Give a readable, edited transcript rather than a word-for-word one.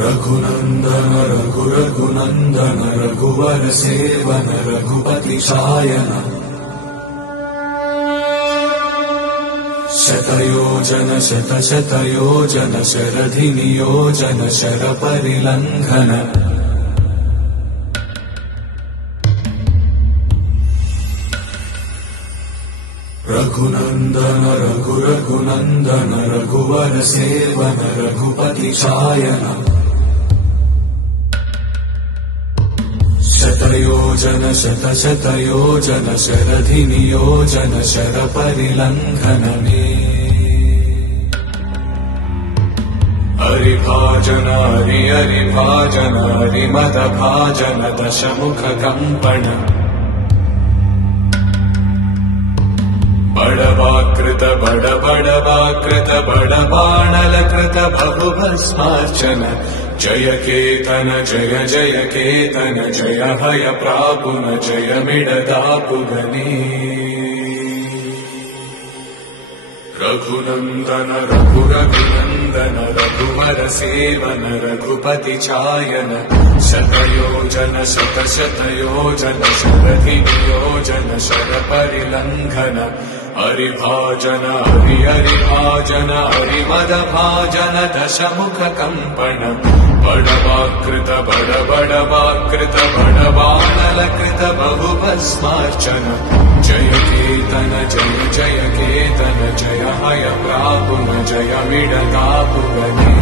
रघुनंदन रघुनंदन रघुवर seven Raghupati Shayan शतयोजन शतशतयोजन शरधि नियोजन sir परिलंघन Raghunandan Raghunandan रघुवर seven Raghupati Shayan शतयोजन शतशतयोजन शरधि नियोजन sir परिलंघन हरिभाजन हरिभाजन हरिमद भाजन दशमुख कंपन बड़वाकृत बड़वाकृत बड़बाणलकृत बहुभस्मार्चन जय केतन जय जय केतन जय हय प्रापुन जय मिडदापुगनी रघुनंदन रघुनंदन रघुवर सेवन रघुपति चायन शतयोजन शतशतयोजन शरधि नियोजन शर परिलंघन हरिभाजन हरिभाजन हरिमद भाजन दशमुख कंपन बड़वाकृत बड़वाकृत बड़बाणलकृत बहुभस्मार्चन जय केतन जय जय केतन जय हय प्रापुन जय मिडदापुगनी।